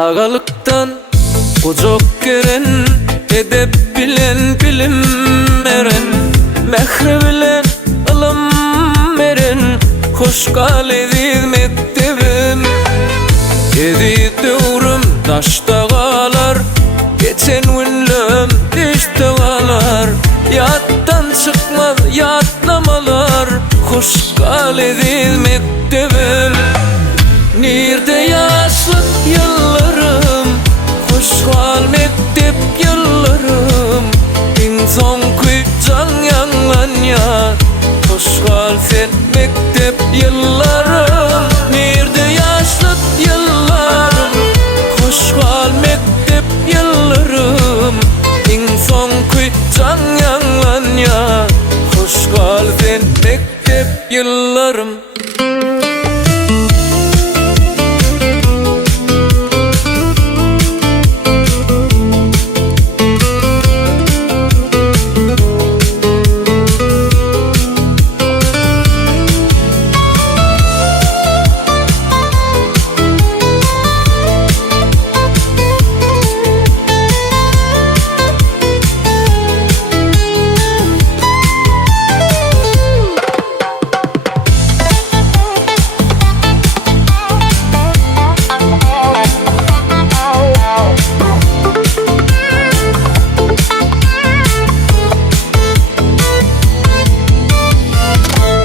Agalıktan kocok geren, edep bilen bilim eren, mehre bilen ılım eren, hoş galediz mektebim. Edi dövrüm taşta kalar, geçen günlüm düşte kalar. Yattan çıkmaz yatlamalar, hoş galediz mektebim. Nirde yaşlık yıllarım, hoşgal mektep yıllarım. İnsan kuycan yanlan ya, hoşgal sen mektep yıllarım. Nirde yaşlık yıllarım, hoşgal mektep yıllarım. İnsan kuycan yanlan ya, hoşgal sen mektep yıllarım.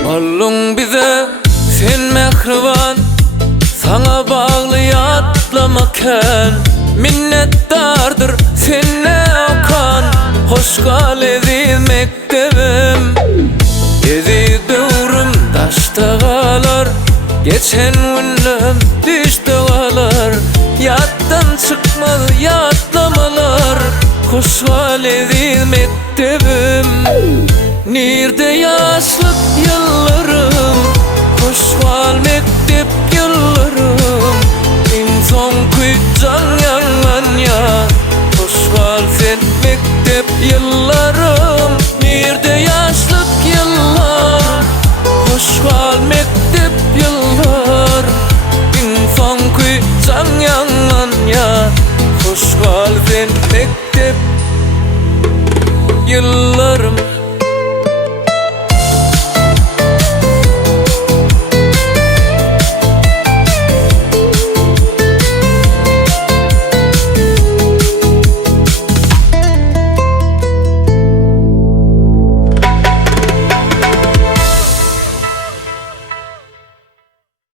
Ollun bize sen mehriban, sana bağlı yatlamaken. Minnettardır senne okan, hoş galediz mektebim. Edi dövrüm taşta kalar, geçen günlüm düşte kalar. Yattan çıkmaz yatlamalar, hoş galediz mektebim. Nirde yaşlık yıllarım, hoşgal mektep yıllarım. İnsan kuycan yanlan ya, hoşgal sen mektep yıllarım. Nirde yaşlık yıllarım, hoşgal mektep yıllar. İnsan kuycan yanlan ya, hoşgal sen mektep